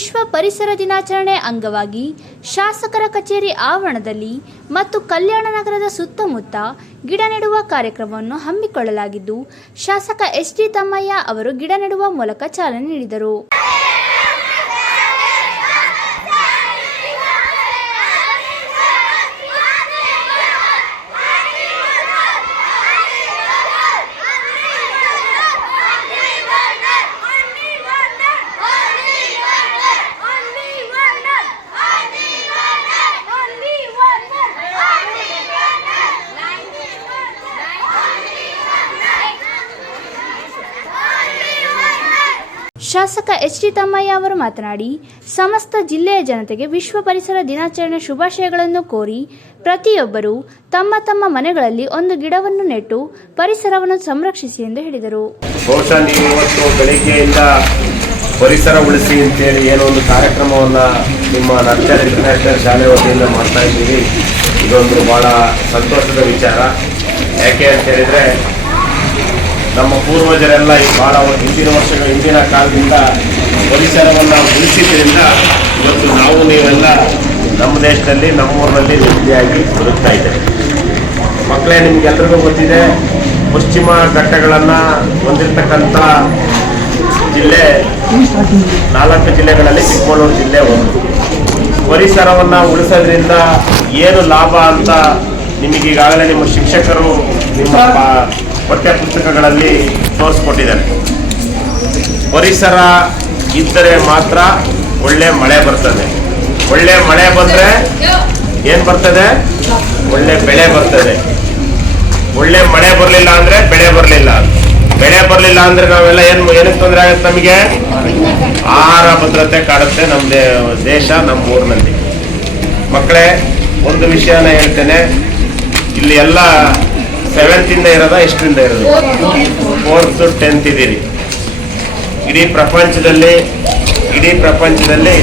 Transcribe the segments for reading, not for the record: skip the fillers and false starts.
ವಿಶ್ವ ಪರಿಸರ ದಿನಾಚರಣೆ ಅಂಗವಾಗಿ ಶಾಸಕರ ಕಚೇರಿ ಆವರಣದಲ್ಲಿ ಮತ್ತು ಕಲ್ಯಾಣ ನಗರದ ಸುತ್ತಮುತ್ತ ಗಿಡ ನೆಡುವ ಕಾರ್ಯಕ್ರಮವನ್ನು ಹಮ್ಮಿಕೊಳ್ಳಲಾಗಿದ್ದು, ಶಾಸಕ ಎಚ್.ಡಿ. ತಮ್ಮಯ್ಯ ಅವರು ಗಿಡ ನೆಡುವ ಮೂಲಕ ಚಾಲನೆ ನೀಡಿದರು. ಶಾಸಕ ಎಚ್.ಡಿ. ತಮ್ಮಯ್ಯ ಅವರು ಮಾತನಾಡಿ, ಸಮಸ್ತ ಜಿಲ್ಲೆಯ ಜನತೆಗೆ ವಿಶ್ವ ಪರಿಸರ ದಿನಾಚರಣೆ ಶುಭಾಶಯಗಳನ್ನು ಕೋರಿ ಪ್ರತಿಯೊಬ್ಬರು ತಮ್ಮ ತಮ್ಮ ಮನೆಗಳಲ್ಲಿ ಒಂದು ಗಿಡವನ್ನು ನೆಟ್ಟು ಪರಿಸರವನ್ನು ಸಂರಕ್ಷಿಸಿ ಎಂದು ಹೇಳಿದರು. ಬಹುಶಃ ನೀವು ಇವತ್ತು ಬೆಳಿಗ್ಗೆಯಿಂದ ಪರಿಸರ ಉಳಿಸಿ ಅಂತೇಳಿ ಏನೋ ಒಂದು ಕಾರ್ಯಕ್ರಮವನ್ನು ನಿಮ್ಮ ನರ್ಸರಿ ಇಂಟರ್ನ್ಯಾಷನಲ್ ಶಾಲೆ ವತಿಯಿಂದ ಮಾಡ್ತಾ ಇದ್ದೀವಿ. ಇದೊಂದು ಬಹಳ ಸಂತೋಷದ ವಿಚಾರ. ಯಾಕೆ ಅಂತ ಹೇಳಿದರೆ, ನಮ್ಮ ಪೂರ್ವಜರೆಲ್ಲ ಬಹಳ ಹಿಂದಿನ ಕಾಲದಿಂದ ಪರಿಸರವನ್ನು ಉಳಿಸಿದ್ರಿಂದ ಇವತ್ತು ನೀವೆಲ್ಲ ನಮ್ಮ ದೇಶದಲ್ಲಿ ನಮ್ಮೂರಿನಲ್ಲಿ ನೆಮ್ಮದಿಯಾಗಿ ಬದುಕ್ತಾ ಇದ್ದೇವೆ. ಮಕ್ಕಳೇ, ನಿಮಗೆಲ್ರಿಗೂ ಗೊತ್ತಿದೆ, ಪಶ್ಚಿಮ ಘಟ್ಟಗಳನ್ನು ಹೊಂದಿರತಕ್ಕಂಥ ಜಿಲ್ಲೆ 4 ಜಿಲ್ಲೆಗಳಲ್ಲಿ ಚಿಕ್ಕಮಗಳೂರು ಜಿಲ್ಲೆ ಒಂದು. ಪರಿಸರವನ್ನು ಉಳಿಸೋದ್ರಿಂದ ಏನು ಲಾಭ ಅಂತ ನಿಮಗೀಗಾಗಲೇ ನಿಮ್ಮ ಶಿಕ್ಷಕರು ನಿಮ್ಮ ಪಠ್ಯ ಪುಸ್ತಕಗಳಲ್ಲಿ ತೋರಿಸ್ಕೊಟ್ಟಿದ್ದಾರೆ. ಪರಿಸರ ಇದ್ದರೆ ಮಾತ್ರ ಒಳ್ಳೆ ಮಳೆ ಬರ್ತದೆ. ಒಳ್ಳೆ ಮಳೆ ಬಂದರೆ ಏನು ಬರ್ತದೆ? ಒಳ್ಳೆ ಬೆಳೆ ಬರ್ತದೆ. ಒಳ್ಳೆ ಮಳೆ ಬರಲಿಲ್ಲ ಅಂದರೆ ಬೆಳೆ ಬರಲಿಲ್ಲ. ಬೆಳೆ ಬರಲಿಲ್ಲ ಅಂದರೆ ನಾವೆಲ್ಲ ಏನಕ್ಕೆ ತೊಂದರೆ ಆಗುತ್ತೆ? ನಮಗೆ ಆಹಾರ ಭದ್ರತೆ ಕಾಡುತ್ತೆ ನಮ್ಮ ದೇಶ, ನಮ್ಮ ಊರಿನಲ್ಲಿ. ಮಕ್ಕಳೇ, ಒಂದು ವಿಷಯನ ಹೇಳ್ತೇನೆ. ಇಲ್ಲಿ ಎಲ್ಲ 7th ಇರೋದ, ಎಷ್ಟರಿಂದ ಇರೋದು? 4th to 10th ಇದ್ದೀರಿ. ಇಡೀ ಪ್ರಪಂಚದಲ್ಲಿ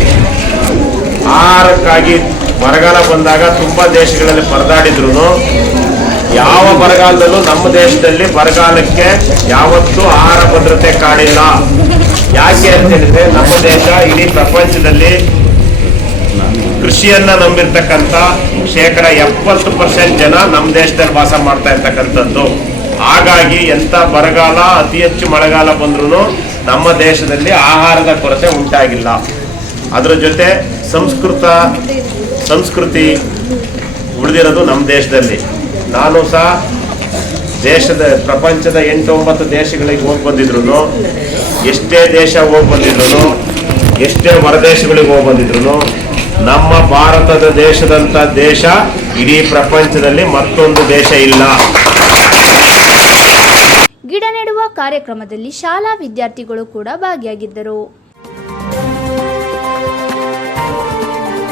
ಆಹಾರಕ್ಕಾಗಿ ಬರಗಾಲ ಬಂದಾಗ ತುಂಬ ದೇಶಗಳಲ್ಲಿ ಪರದಾಡಿದ್ರು, ಯಾವ ಬರಗಾಲದಲ್ಲೂ ನಮ್ಮ ದೇಶದಲ್ಲಿ ಬರಗಾಲಕ್ಕೆ ಯಾವತ್ತೂ ಆಹಾರ ಭದ್ರತೆ ಕಾಡಿಲ್ಲ. ಯಾಕೆ ಅಂತ ಹೇಳಿದ್ರೆ, ನಮ್ಮ ದೇಶ ಇಡೀ ಪ್ರಪಂಚದಲ್ಲಿ ಕೃಷಿಯನ್ನ ನಂಬಿರ್ತಕ್ಕಂಥ 70% ಜನ ನಮ್ಮ ದೇಶದಲ್ಲಿ ವಾಸ ಮಾಡ್ತಾ ಇರ್ತಕ್ಕಂಥದ್ದು. ಹಾಗಾಗಿ ಎಂಥ ಬರಗಾಲ, ಅತಿ ಹೆಚ್ಚು ಮಳೆಗಾಲ ಬಂದ್ರೂ ನಮ್ಮ ದೇಶದಲ್ಲಿ ಆಹಾರದ ಕೊರತೆ ಉಂಟಾಗಿಲ್ಲ. ಅದರ ಜೊತೆ ಸಂಸ್ಕೃತಿ ಉಳಿದಿರೋದು ನಮ್ಮ ದೇಶದಲ್ಲಿ. ನಾನು ಸಹ ಪ್ರಪಂಚದ 8-9 ದೇಶಗಳಿಗೆ ಹೋಗಿ ಬಂದಿದ್ರು, ಎಷ್ಟೇ ದೇಶ ಹೋಗಿ ಬಂದಿದ್ರು, ಎಷ್ಟೇ ಹೊರದೇಶಗಳಿಗೆ ಹೋಗಿ ಬಂದಿದ್ರು, ನಮ್ಮ ಭಾರತದ ದೇಶದಂಥ ದೇಶ ಇಡೀ ಪ್ರಪಂಚದಲ್ಲಿ ಮತ್ತೊಂದು ದೇಶ ಇಲ್ಲ. ಗಿಡ ನೆಡುವ ಕಾರ್ಯಕ್ರಮದಲ್ಲಿ ಶಾಲಾ ವಿದ್ಯಾರ್ಥಿಗಳು ಕೂಡ ಭಾಗಿಯಾಗಿದ್ದರು.